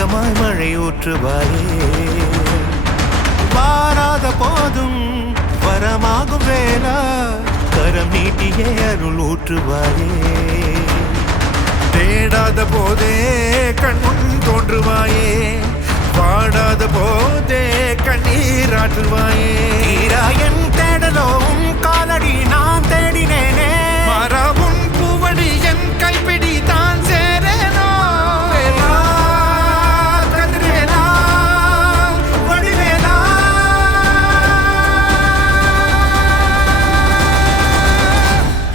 ஏக்கமாய் மழை ஊற்றுவாயே வாராத போதும் வரமாகும் வேளா கரம் நீட்டியே அருள் ஊற்றுவாயே தேடாத போதே கண்முன் தோன்றுவாயே பாடாத போதே கண்ணீராற்றுவாயே தீராயன் தேடலோவும் காலடி நான் தேடினேனே மாறாவும் பூவடி என் கைப்பிடி தான் சேரேனோ கதிரேலா வடிவேலா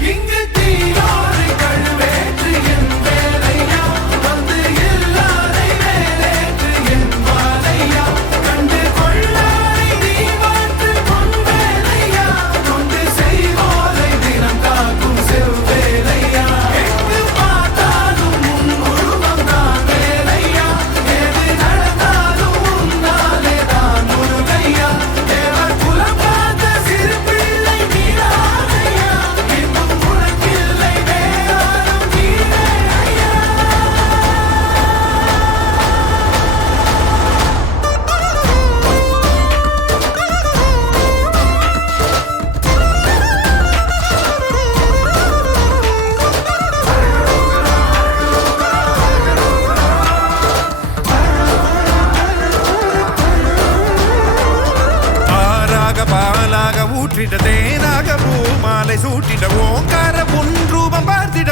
இங்கு தீயோரை கழுவேற்று என் வேலையா வந்து எல்லாரை வேலேற்று என் வாழையா கண்டு கொள்ளாரை நீ மாற்று பொன் வேலையா கொண்டு செய்வோரை தினம் காக்கும் செவ்வேலையா எங்கு பார்த்தாலும் உன் உருவம் தான் வேலையா எது நடந்தாலும் உன்னாலே தான் முருகையா தேவர் குலம் பார்த்த சிறு பிள்ளை நீரானையா இன்னும் உனக்கில்லை வேறாரும் நீரே ஐயா ஆறாக பாலாக ஊற்றிட தேனாக பூமாலை சூட்டிட ஓங்கார பொன் ரூபம் பார்த்திட